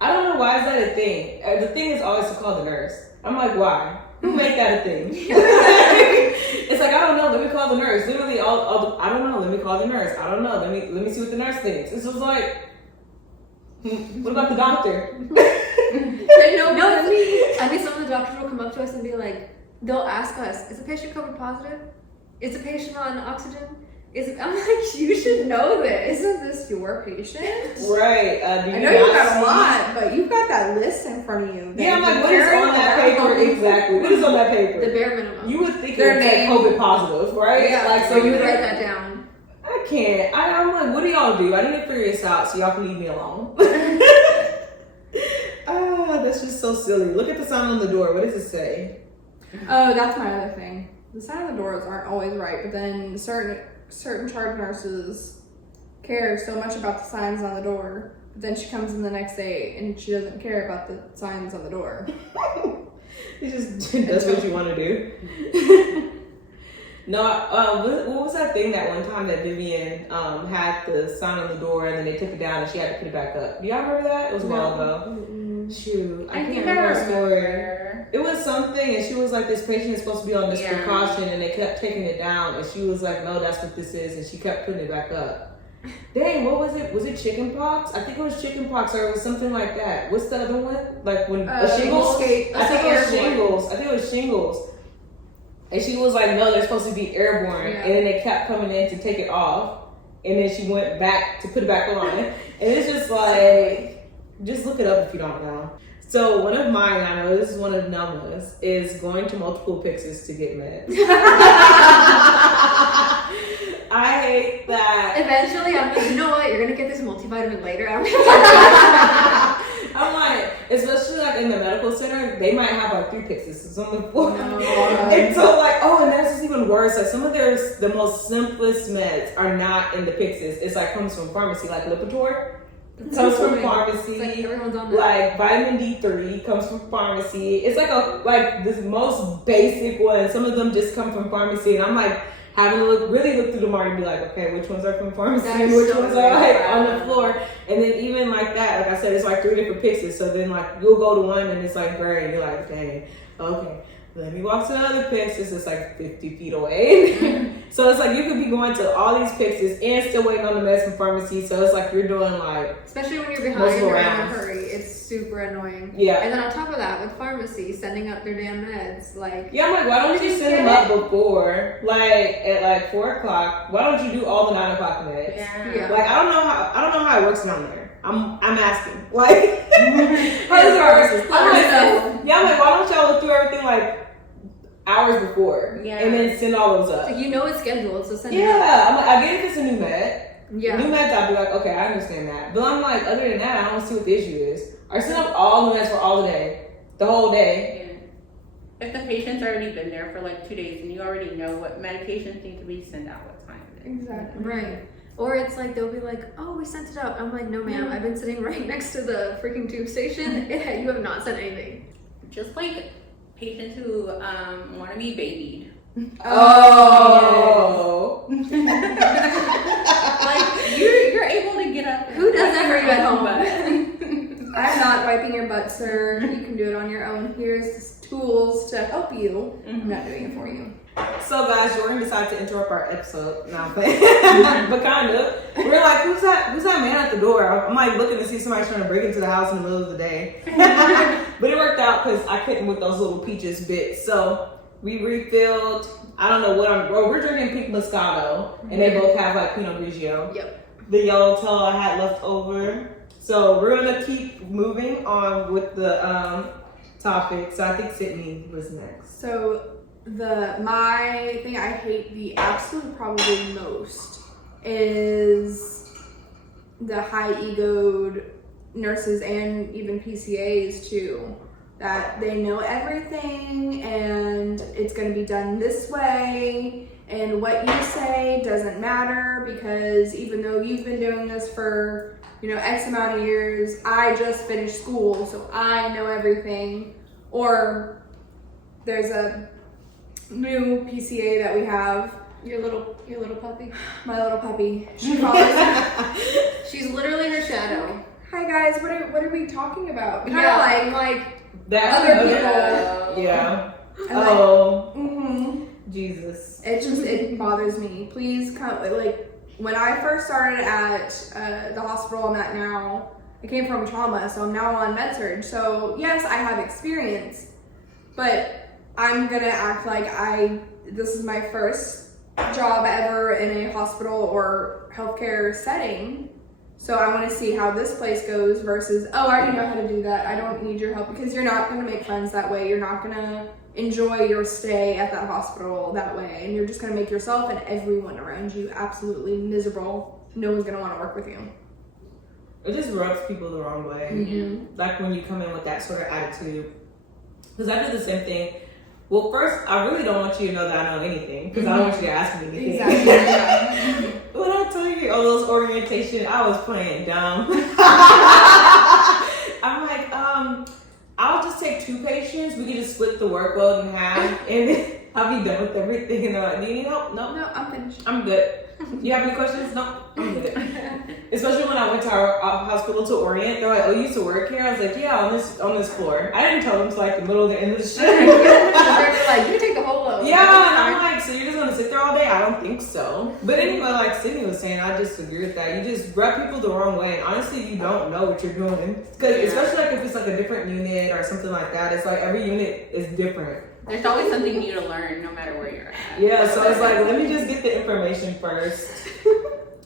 I don't know why is that a thing. The thing is always to call the nurse. I'm like, why? Who made that a thing? It's like, I don't know. Let me call the nurse. Literally, I don't know. Let me call the nurse. I don't know. Let me see what the nurse thinks. It's just like, what about the doctor? I mean, some of the doctors will come up to us and be like, they'll ask us, is the patient COVID positive? Is the patient on oxygen? I'm like, you should know this. Isn't this your patient? Right. Do I you know you not got a see- lot, but you've got that list in front of you. Yeah, I'm like, what is on that paper exactly? What is on that paper? The bare minimum. You would think Their it was like name. COVID positive, right? Yeah, Like, so you would write that down. I can't. I'm like, what do y'all do? I need to figure this out so y'all can leave me alone. That's just so silly. Look at the sign on the door. What does it say? Oh, that's my other thing. The sign on the doors aren't always right, but then certain charge nurses care so much about the signs on the door. But then she comes in the next day and she doesn't care about the signs on the door. It just does what you want to do. No, what was that thing that one time that Vivian had the sign on the door and then they took it down and she had to put it back up? Do y'all remember that? It was a while ago. Shoot, I can't remember the story. It was something, and she was like, "This patient is supposed to be on this precaution," and they kept taking it down, and she was like, "No, that's what this is," and she kept putting it back up. Dang, what was it? Was it chicken pox? I think it was chicken pox, or it was something like that. What's the other one? Like when a shingles? I think it was shingles. I think it was shingles. And she was like, "No, they're supposed to be airborne," and then they kept coming in to take it off, and then she went back to put it back on, and it's just like. Just look it up if you don't know. So one of mine, I know this is one of Nama's, is going to multiple Pixes to get meds. I hate that. Eventually, I'm like, you know what? You're gonna get this multivitamin later. I'm like, especially like in the medical center, they might have like 3 Pixes on the floor. No. And so like, oh, and that's just even worse. Like some of the most simplest meds are not in the Pixes. It's like comes from pharmacy, like Lipitor. Comes from pharmacy. It's like everyone's on that. Like vitamin D3 comes from pharmacy. It's like the most basic one. Some of them just come from pharmacy, and I'm like having to look through the market and be like, okay, which ones are from pharmacy and which ones are like on the floor. And then even like that, like I said, it's like 3 different Pixes. So then like you'll go to one and it's like gray, and you're like, dang, okay. Let me walk to the other Pixes. It's like 50 feet away. So it's like you could be going to all these Pixes and still waiting on the meds from pharmacy. So it's like you're doing like, especially when you're behind multiple or in a rounds. hurry, it's super annoying. Yeah. And then on top of that, with pharmacy sending up their damn meds, like yeah, I'm like, why don't you send them up before, like at like 4 o'clock? Why don't you do all the 9 o'clock meds? Yeah. Like I don't know how it works down there. I'm asking. Like how does it work? I'm like, why don't y'all look through everything like hours before and then send all those up? So you know it's scheduled, so send it up. Yeah, I'm like, I get if it's a new med. Yeah. New meds, I'll be like, okay, I understand that. But I'm like, other than that, I don't see what the issue is. Or send up all the meds for all the day, the whole day. Yeah. If the patient's already been there for like 2 days and you already know what medications need to be sent out, what time it is. Exactly. Right. Or it's like they'll be like, oh, we sent it out. I'm like, no, ma'am. I've been sitting right next to the freaking tube station. You have not sent anything. Just like patients who want to be babied. Oh. Like you're able to get up. Who does that for you at home? I'm not wiping your butt, sir. You can do it on your own. Here's tools to help you. I'm not doing it for you. So guys, Jordan decided to interrupt our episode. Now I'm playing. But kind of. We're like, who's that man at the door? I'm like looking to see somebody trying to break into the house in the middle of the day. But it worked out because I couldn't with those little peaches bits. So we refilled. I don't know what we're drinking pink Moscato, and they both have like Pinot Grigio. Yep. The yellowtail I had left over. So we're gonna keep moving on with the topic. So I think Sydney was next. So my thing I hate the absolute probably most is the high egoed nurses and even PCAs too, that they know everything and it's going to be done this way and what you say doesn't matter because even though you've been doing this for X amount of years, I just finished school so I know everything. Or there's a new PCA that we have. Your little puppy. My little puppy. She follows me. She's literally her shadow. Hi guys, what are we talking about? Kinda Yeah, like That other people. Yeah. and Jesus. it bothers me. Please come. Like when I first started at the hospital I'm at now, I came from trauma, so I'm now on med-surg. So yes, I have experience, but I'm gonna act like this is my first job ever in a hospital or healthcare setting. So I want to see how this place goes versus, I already know how to do that. I don't need your help, because you're not going to make friends that way. You're not going to enjoy your stay at that hospital that way. And you're just going to make yourself and everyone around you absolutely miserable. No one's going to want to work with you. It just rubs people the wrong way. Mm-hmm. Like when you come in with that sort of attitude. Because I do the same thing. Well, first, I really don't want you to know that I know anything, because I don't want you to ask me anything. Exactly. When I tell you all those orientation, I was playing dumb. I'm like, I'll just take 2 patients. We can just split the workload in half, and then I'll be done with everything. And they're like, do you need help? No, No, I'm finished. I'm good. You have any questions? No, I'm good. Especially when I went to our hospital to orient, they're like, "Oh, you used to work here?" I was like, "Yeah, on this floor." I didn't tell them till like the middle of the end of the shift. They're like, you take the whole load. Yeah, and I'm like, so you're just gonna sit there all day? I don't think so. But anyway, like Sydney was saying, I just agree with that. You just rub people the wrong way, and honestly, you don't know what you're doing. Because especially like if it's like a different unit or something like that, it's like every unit is different. There's always something new to learn, no matter where you're at. Yeah, so it's like, let me just get the information first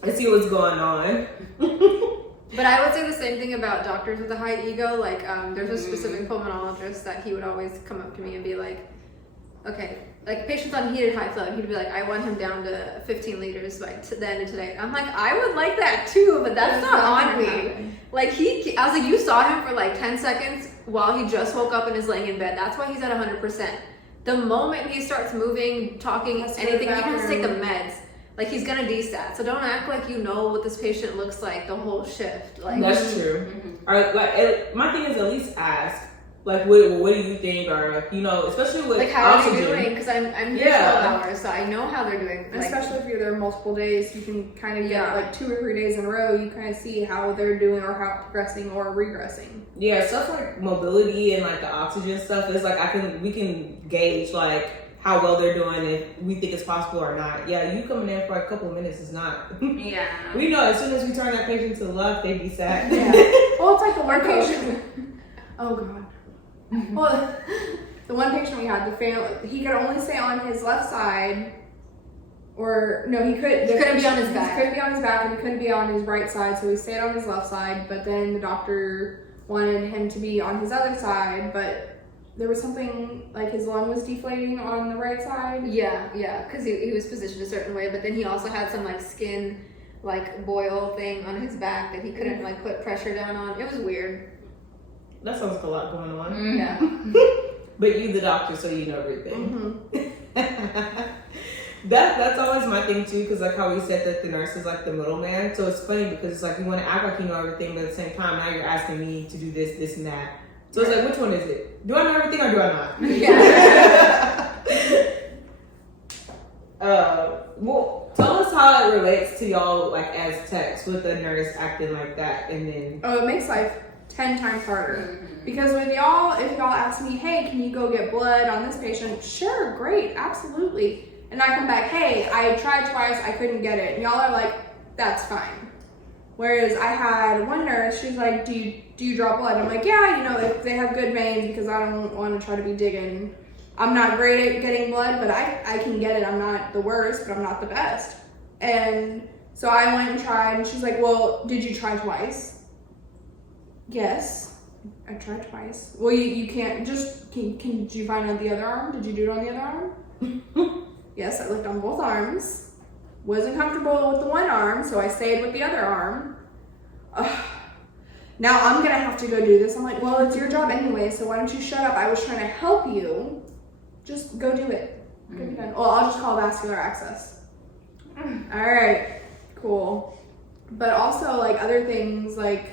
and see what's going on. But I would say the same thing about doctors with a high ego. Like, there's a specific pulmonologist that he would always come up to me and be like, okay, like patients on heated high flow, and he'd be like, I want him down to 15 liters by the end of today. I'm like, I would like that too, but that's not on me. Like I was like, you saw him for like 10 seconds while he just woke up and is laying in bed. That's why he's at 100%. The moment he starts moving, talking, anything, he has to take the meds. Like, he's gonna destat. So don't act like you know what this patient looks like the whole shift. Like, that's true. Or like, my thing is at least ask. Like, what do you think? Or like, especially with like how oxygen. are they doing? Because I'm here 12 hours, so I know how they're doing. And especially if you're there multiple days, you can kind of get like 2 or 3 days in a row. You kind of see how they're doing or how progressing or regressing. Yeah, stuff like mobility and like the oxygen stuff is like we can gauge like how well they're doing if we think it's possible or not. Yeah, you coming in for a couple of minutes is not. Yeah. We know as soon as we turn that patient to the left, they be sad. Yeah. Well, it's like the one patient. Oh god. Well, the one patient we had, he could only stay on his left side, or no, he couldn't be on his back. He couldn't be on his back, and he couldn't be on his right side, so he stayed on his left side. But then the doctor wanted him to be on his other side, but there was something like his lung was deflating on the right side. Yeah, because he was positioned a certain way, but then he also had some like skin like boil thing on his back that he couldn't like put pressure down on. It was weird. That sounds like a lot going on. Yeah. But you the doctor, so you know everything. Mm-hmm. That's always my thing too, because like how we said that the nurse is like the middleman. So it's funny because it's like you want to act like you know everything, but at the same time now you're asking me to do this, and that So it's like, which one is it? Do I know everything or do I not? Yeah. Well, tell us how it relates to y'all, like as techs, with the nurse acting like that, and then. Oh, it makes life 10 times harder. Because with y'all, if y'all ask me, hey, can you go get blood on this patient? Sure, great, absolutely. And I come back, hey, I tried twice, I couldn't get it. And y'all are like, that's fine. Whereas I had one nurse, she's like, do you draw blood? And I'm like, yeah, you know, if they have good veins, because I don't want to try to be digging. I'm not great at getting blood, but I can get it. I'm not the worst, but I'm not the best. And so I went and tried, and she's like, well, did you try twice? Yes, I tried twice. Well, you can't just, did you find out the other arm? Did you do it on the other arm? Yes, I looked on both arms. Wasn't comfortable with the one arm, so I stayed with the other arm. Ugh. Now I'm gonna have to go do this. I'm like, well, it's your job anyway, so why don't you shut up? I was trying to help you. Just go do it. Go be done. Well, I'll just call vascular access. All right, cool. But also, like, other things, like,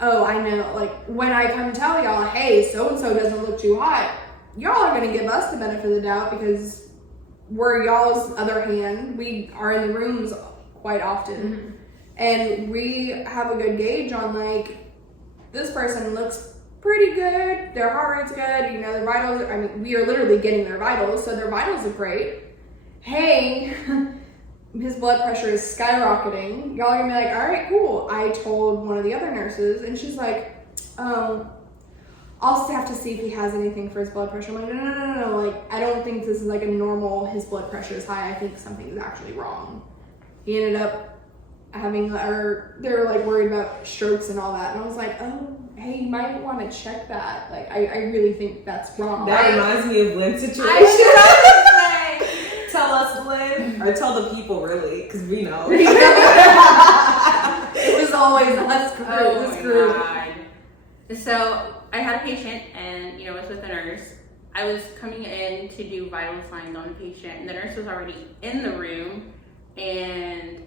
oh, I know, like, when I come tell y'all, hey, so-and-so doesn't look too hot, y'all are gonna give us the benefit of the doubt because we're y'all's other hand. We are in the rooms quite often. And we have a good gauge on, like, this person looks pretty good, their heart rate's good, you know, their vitals, I mean, we are literally getting their vitals, so their vitals are great. Hey, his blood pressure is skyrocketing. Y'all are gonna be like, all right, cool. I told one of the other nurses, and she's like, I'll have to see if he has anything for his blood pressure. I'm like, no, like, I don't think this is like a normal, his blood pressure is high. I think something is actually wrong. He ended up having, or they're like worried about strokes and all that. And I was like, oh, hey, you might want to check that. Like, I really think that's wrong. That reminds me of Lynn's situation. I should say. Tell us, Lynn, or tell the people really, because we know. It was always us group. Oh this my group. God. So I had a patient, and it was with a nurse. I was coming in to do vital signs on the patient, and the nurse was already in the room, and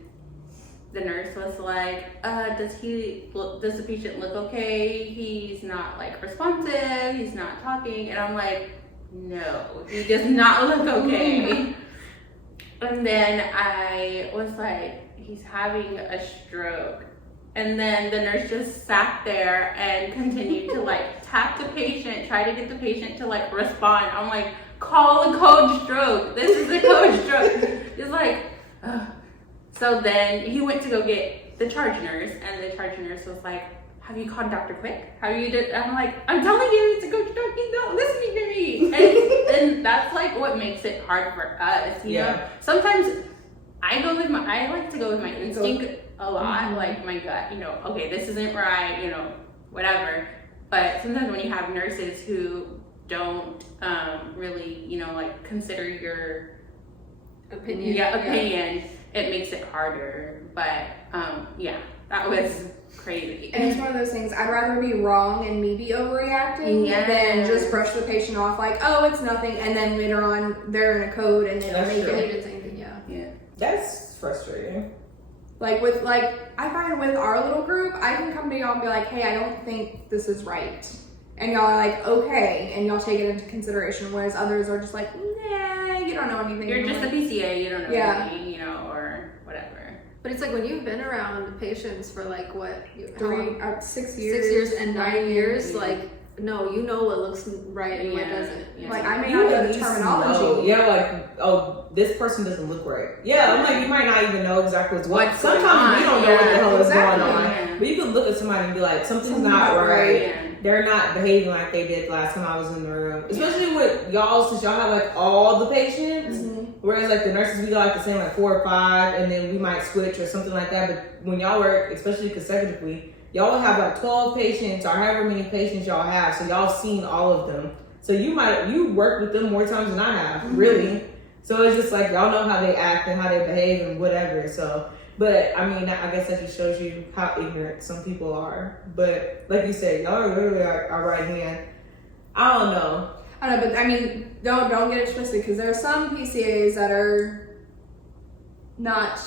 the nurse was like, does the patient look okay? He's not like responsive, he's not talking. And I'm like, no, he does not look okay. And then I was like, he's having a stroke. And then the nurse just sat there and continued to like tap the patient, try to get the patient to like respond. I'm like, call a code stroke. This is a code stroke. It's like, ugh. So then he went to go get the charge nurse, and the charge nurse was like, have you called Dr. Quick? Have you did? I'm like, I'm telling you, it's a coach stroke. He's not listening to me. And that's like what makes it hard for us, you know? Sometimes I like to go with my instinct a lot, like my gut, okay, this isn't right, whatever. But sometimes when you have nurses who don't really, like consider your opinion, it makes it harder. But that was crazy. And it's one of those things, I'd rather be wrong and me be overreacting than just brush the patient off like, oh, it's nothing, and then later on they're in a code and they don't make it. Yeah. That's frustrating. I find with our little group, I can come to y'all and be like, hey, I don't think this is right. And y'all are like, okay, and y'all take it into consideration, whereas others are just like, nah, you don't know anything. You're just a PCA, you don't know anything, or whatever. But it's like when you've been around patients for like what? 6 years. 6 years and 9 years, like, no, you know what looks right and what doesn't. Yeah. Like, I may not know the terminology. Yeah, like, oh, this person doesn't look right. Yeah, I'm like, you might not even know exactly what's going on. Sometimes we don't know what the hell is going on. Yeah. But you can look at somebody and be like, something's not right. Yeah. They're not behaving like they did last time I was in the room. Especially with y'all, since y'all have like all the patients. Whereas like the nurses, we got like the same like 4 or 5, and then we might switch or something like that. But when y'all work, especially consecutively, y'all will have like 12 patients or however many patients y'all have. So y'all seen all of them. So you work with them more times than I have, really. So it's just like y'all know how they act and how they behave and whatever. So, but I mean, I guess that just shows you how ignorant some people are. But like you said, y'all are literally our right hand. I don't know, but I mean, don't get it twisted, because there are some PCAs that are not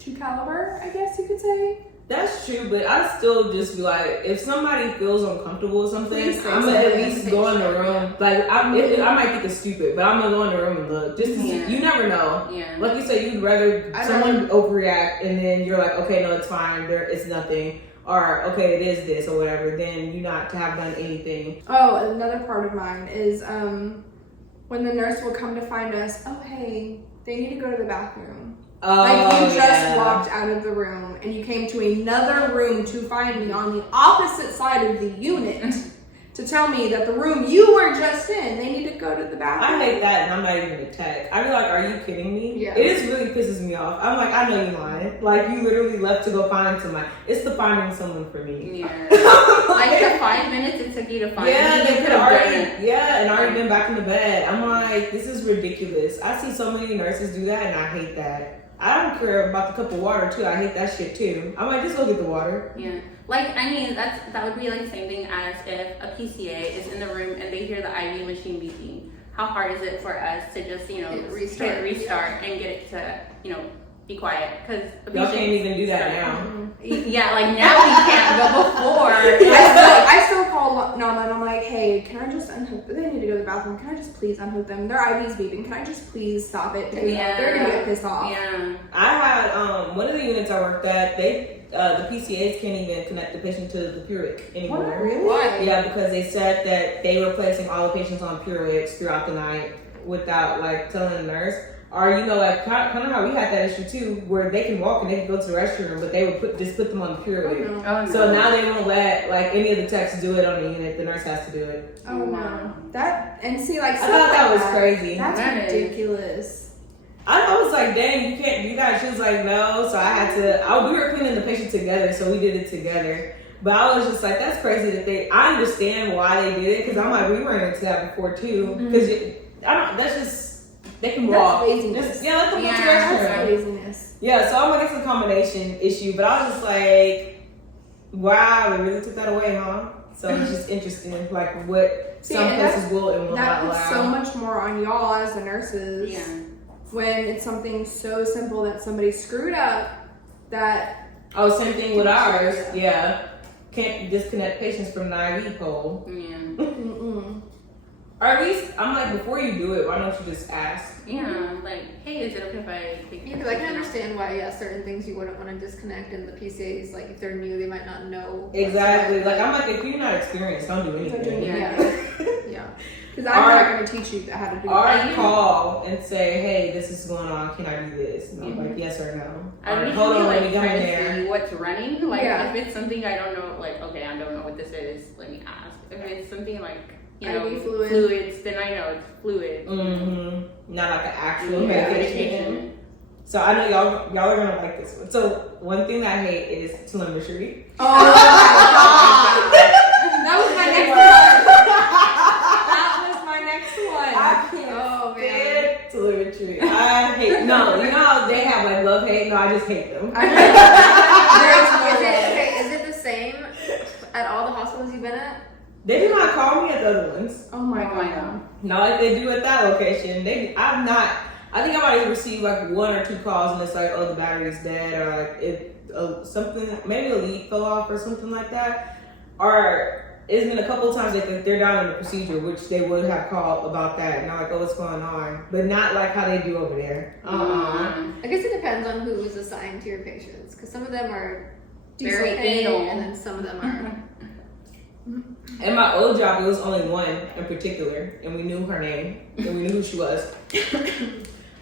to caliber, I guess you could say. That's true, but I still just be like, if somebody feels uncomfortable with something, Please say I'm gonna at something. least go in the room. Like, I might think it's stupid, but I'm gonna go in the room and look. Just to see. You never know. Yeah. Like you said, you'd rather someone overreact and then you're like, okay, no, it's fine. It's nothing. Or, okay, it is this or whatever. Then you not to have done anything. Oh, another part of mine is when the nurse will come to find us, oh, hey, they need to go to the bathroom. Like you just walked out of the room and you came to another room to find me on the opposite side of the unit to tell me that the room you were just in, they need to go to the bathroom. I hate that, and I'm not even a tech. I be like, are you kidding me? Yeah. It just really pisses me off. I'm like, I know you're lying. Like, you literally left to go find somebody. It's the finding someone for me. Yeah. Like the 5 minutes it took you to find me. They You could could've already, done it. and already been back in the bed. I'm like, this is ridiculous. I see so many nurses do that, and I hate that. I don't care about the cup of water too. I hate that shit too. I'm like, just go get the water. Yeah. Like, I mean, that would be like the same thing as if a PCA is in the room and they hear the IV machine beeping. How hard is it for us to just, hit restart and get it to, be quiet? Because y'all can't even do that now. Yeah, like now we can't, but before. I still call Nama and I'm like, hey, can I just unhook them? They need to go to the bathroom. Can I just please unhook them? Their IV's beeping. Can I just please stop it? Because they're going to get pissed off. Yeah. I had one of the units I worked at, the PCAs can't even connect the patient to the Purix anymore. What? Really? Why? Yeah, because they said that they were placing all the patients on Purix throughout the night without like telling the nurse. Or like kind of how we had that issue too, where they can walk and they can go to the restroom, but they would just put them on the Purix. Oh, no. Oh, no. So now they won't let like any of the techs do it on the unit. The nurse has to do it. Oh, no. That, and see, like, I stuff thought like that was crazy. That's That is. ridiculous. I was like, dang, you can't do that. She was like, no. So I had to. We were cleaning the patient together, so we did it together. But I was just like, that's crazy that I understand why they did it, because I'm like, we ran into that before too. Because that's just. They can walk. That's laziness. Just, let them go to the That's restroom. laziness. Yeah, so I'm like, it's a combination issue, but I was just like, wow, they really took that away, huh? So it's just interesting, like what some places will and will That not puts allow. so much more on y'all as the nurses. Yeah. When it's something so simple that somebody screwed up that. Oh, same thing with ours. Yeah. Can't disconnect patients from the IV pole. Yeah. Mm-mm. Or at least, I'm like, before you do it, why don't you just ask? Yeah. Like, hey, is it okay if I take Because I can understand why, certain things you wouldn't want to disconnect, and the PCAs, like, if they're new, they might not know. Exactly. Like, I'm like, if you're not experienced, don't do anything. Yeah. Because I'm not going to teach you how to do Or it. call and say, hey, this is going on. Can I do this? And I'm like, yes or no. I Or, usually hold on, let like me go try in to there. see what's running. Like Yeah. if it's something I don't know, like okay, I don't know what this is. Let me ask. If it's something like IV fluid. fluids, then I know it's fluid. Mm-hmm. Not like an actual Yeah, medication. So I know y'all are gonna like this one. So one thing that I hate is telemetry. Oh my god! That was my next one. That was my next one. I can't Oh, man. stand telemetry. I hate. No, you know how they have like love hate. No, I just hate them. Is it the same at all the hospitals you've been at? They do not call me at the other ones. Oh my Oh my god. god. Not like they do at that location. I've not. I think I've already received like 1 or 2 calls and it's like, oh, the battery's dead, or like something, maybe a lead fell off or something like that. Or it's been a couple of times they're down in the procedure, which they would have called about that, and I'm like, oh, what's going on? But not like how they do over there. I guess it depends on who's assigned to your patients, because some of them are very Okay, anal, and then some of them are. In my old job, it was only one in particular, and we knew her name, and we knew who she was.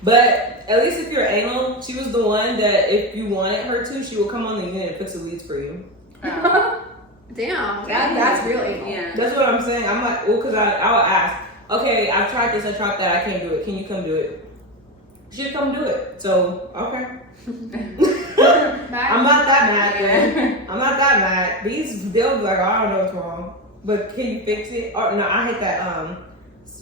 But at least if you're anal, she was the one that if you wanted her to, she would come on the unit and fix the leads for you. Damn. That's real anal. Yeah. That's what I'm saying. I'm like, well, because I would ask, okay, I've tried this, I tried that, I can't do it. Can you come do it? She'd come do it. So, okay. I'm not that mad, then. I'm not that mad. They'll be like, oh, I don't know what's wrong. But can you fix it? Or no, I hate that,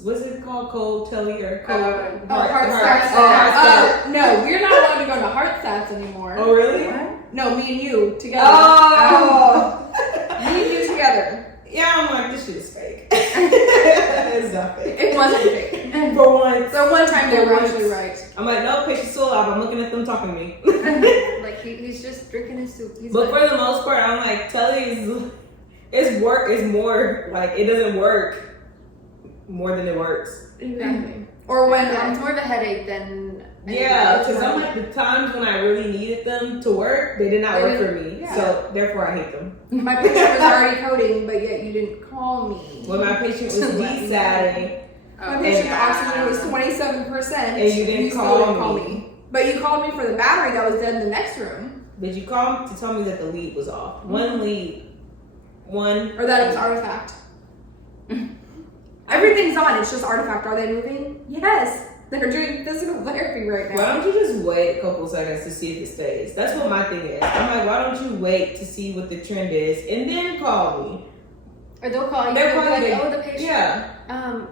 what's it called? Cold telly or cold? Heart stats. stats. No, we're not allowed to go to heart stats anymore. Oh, really? No, me and you together. Oh! Me and you together. Yeah, I'm like, this shit is fake. It's not fake. It wasn't fake. For once. So one time time they were actually right. I'm like, no, patient's still alive. I'm looking at them talking to me. Like he's just drinking his soup. But for the most part, I'm like, Telly it's more like it doesn't work more than it works. Exactly. Or when it's more of a headache than yeah, because I'm like the times when I really needed them to work, they did not work for me. Yeah. So therefore, I hate them. my patient was already coding, but yet you didn't call me. When my patient was desatting, My patient's oxygen was 27%, and you didn't still didn't call me. But you called me for the battery that was dead in the next room. But you called to tell me that the lead was off. One lead, or that it was artifact. Everything's on. It's just artifact. Are they moving? Yes. They're doing physical therapy right now. Why don't you just wait a couple seconds to see if it stays? That's what my thing is. I'm like, why don't you wait to see what the trend is and then call me? Or they'll call you. They're They'll be like, probably- oh, the patient. Yeah.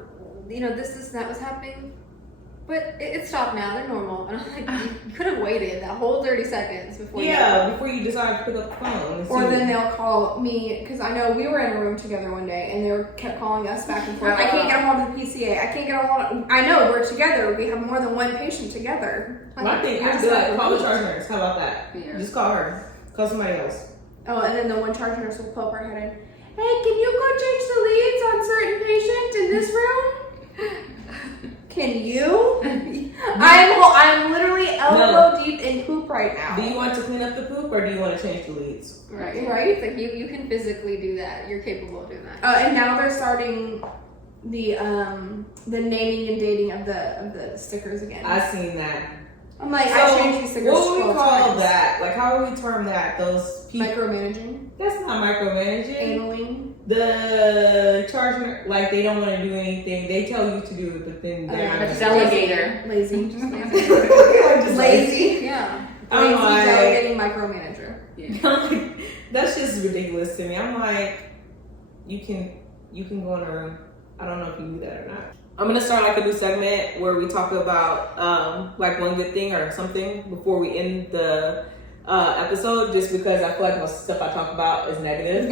This that was happening, but it stopped now. They're normal. And I'm like, you could have waited that whole 30 seconds before. Before you decide to pick up the phone. And Or see. then they'll call me, because I know we were in a room together one day and they kept calling us back and forth. I can't get a hold of the PCA. I can't get a hold of. I know we're together. We have more than one patient together. My thing, I'd be like, call the charge nurse. How about that? Yeah. Just call her. Call somebody else. Oh, and then the one charge nurse will pull up her head in. Hey, can you go change the leads on certain patients in this room? Can you? I'm literally elbow deep in poop right now. Do you want to clean up the poop or do you want to change the leads? Right. It's like you can physically do that. You're capable of doing that. And now they're starting the naming and dating of the stickers again. I've seen that. I'm like, So, I changed these stickers. what would we 12 call times. that? Like, how would we term that? Those people. Micromanaging, That's not micromanaging. analing. The charge nurse, like, they don't want to do anything. They tell you to do it, but then they're not. A delegator. Lazy, just lazy. Just Lazy. Yeah. I'm Lazy like, delegating micromanager. I'm like, that's just ridiculous to me. I'm like, you can go in a room. I don't know if you knew that or not. I'm gonna start like a new segment where we talk about like one good thing or something before we end the episode, just because I feel like most stuff I talk about is negative.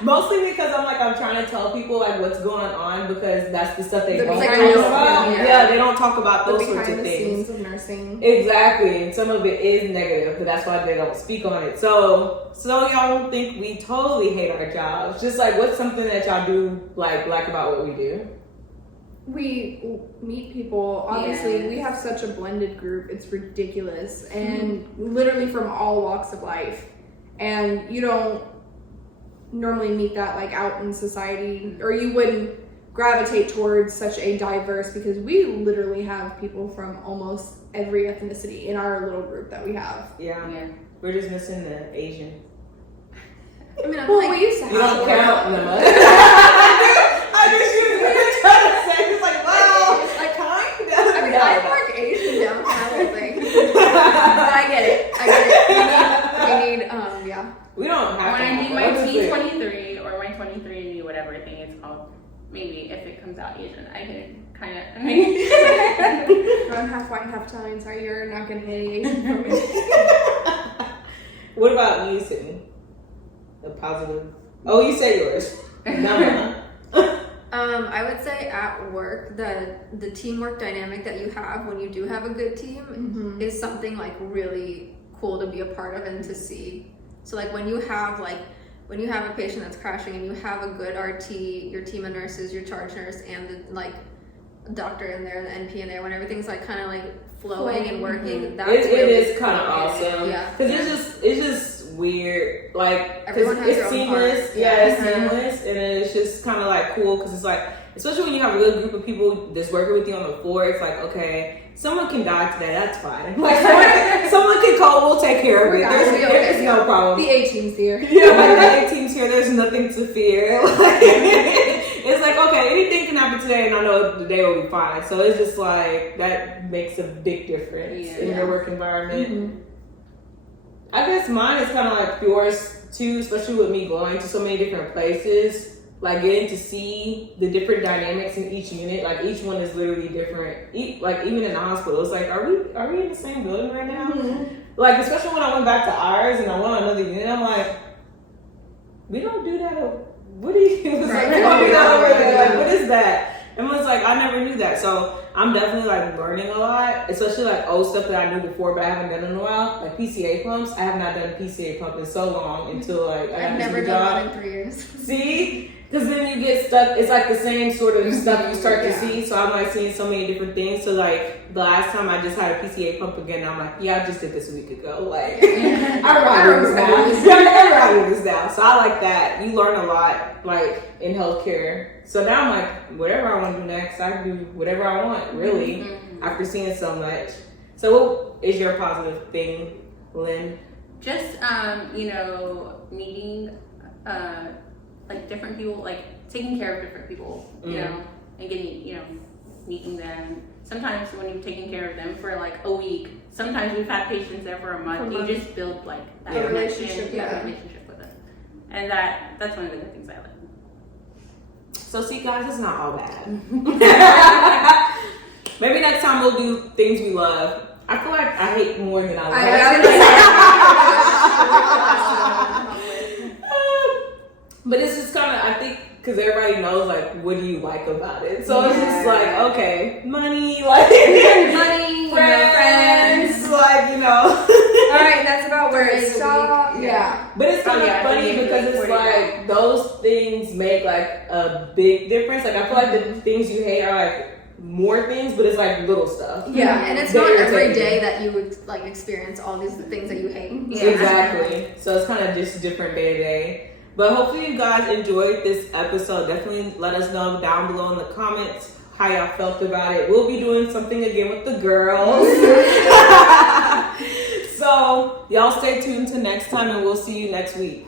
Mostly because I'm trying to tell people like what's going on, because that's the stuff they don't talk about. Yeah, they don't talk about those sorts of things. Behind the scenes of nursing. Exactly, and some of it is negative, but that's why they don't speak on it. So y'all don't think we totally hate our jobs. Just like, what's something that y'all do like about what we do? We meet people. Obviously, Yes. we have such a blended group. It's ridiculous, and literally from all walks of life. And you don't normally meet that like out in society, or you wouldn't gravitate towards such a diverse, because we literally have people from almost every ethnicity in our little group that we have. Yeah. We're just missing the Asian. I mean, I'm Well, like, we used to You have don't one. count them. I just was trying to say, it's like, wow, it's like, kind of. I mean, I mark Asian down for that whole thing. But I get it. We need, yeah. We don't have When to. I need my Honestly. T23 or my 23andMe, whatever thing it's called, maybe if it comes out Asian, I can kind of. I'm half white, half Italian, so you're not gonna get any Asian from me. What about you, Sydney? A positive. Oh, you say yours. No. I would say at work, the teamwork dynamic that you have when you do have a good team is something like really cool to be a part of and to see. So like when you have a patient that's crashing and you have a good RT, your team of nurses, your charge nurse, and the like doctor in there, the NP in there, when everything's like kind of like flowing and working, that's it really is kind of fun. awesome. Yeah, Because it's just weird. Like, Everyone because has it's their own seamless. part. Yeah, it's Yeah. seamless, and it's just kind of like cool, because it's like, especially when you have a good group of people that's working with you on the floor, it's like, okay, someone can die today, that's fine. Like, someone can call, we'll take care of it. We're gonna There's no problem. The A-team's here. Yeah, like the 18's here, there's nothing to fear. Like, it's like, okay, anything can happen today, and I know the day will be fine. So it's just like, that makes a big difference in your work environment. I guess mine is kind of like yours too, especially with me going to so many different places. Like, getting to see the different dynamics in each unit. Like, each one is literally different. Like, even in the hospital, it's like, are we in the same building right now? Like, especially when I went back to ours and I went on another unit, I'm like, we don't do that. What do you? It's like, we don't do that over there. Like, what is that? Everyone's like, I never knew that. So I'm definitely like learning a lot, especially like old stuff that I knew before but I haven't done in a while. Like PCA pumps, I have not done a PCA pump in so long until like I got I've this never new done job. one in 3 years. See? Because then you get stuck, it's like the same sort of stuff you start to Yeah. see. So I'm like seeing so many different things. So like the last time I just had a PCA pump again, I'm like, yeah, I just did this a week ago. Like, I'm writing this down. I'm writing this down. So I like that. You learn a lot, like in healthcare. So now I'm like, whatever I want to do next, I can do whatever I want, really, after seeing so much. So what is your positive thing, Lynn? Just meeting like different people, like taking care of different people, you know, and getting, meeting them. Sometimes when you've taken care of them for like a week, sometimes we've had patients there for a month. You just build like that The relationship relationship, with them, and that's one of the good things I like. So see, guys, it's not all bad. Maybe next time we'll do things we love. I feel like I hate more than I love. But it's just kind of, I think, because everybody knows, like, what do you like about it? So it's just like, okay, money, like, Money, friends, like, All right, that's about where it stops. Yeah. But it's kind of I funny think because it's like, those things make, like, a big difference. Like, I feel like the things you hate are, like, more things, but it's like little stuff. Yeah, And it's That not every irritate day you. that you would like experience all these things that you hate. Yeah. Exactly. So it's kind of just different day to day. But hopefully you guys enjoyed this episode. Definitely let us know down below in the comments how y'all felt about it. We'll be doing something again with the girls. So y'all stay tuned to next time and we'll see you next week.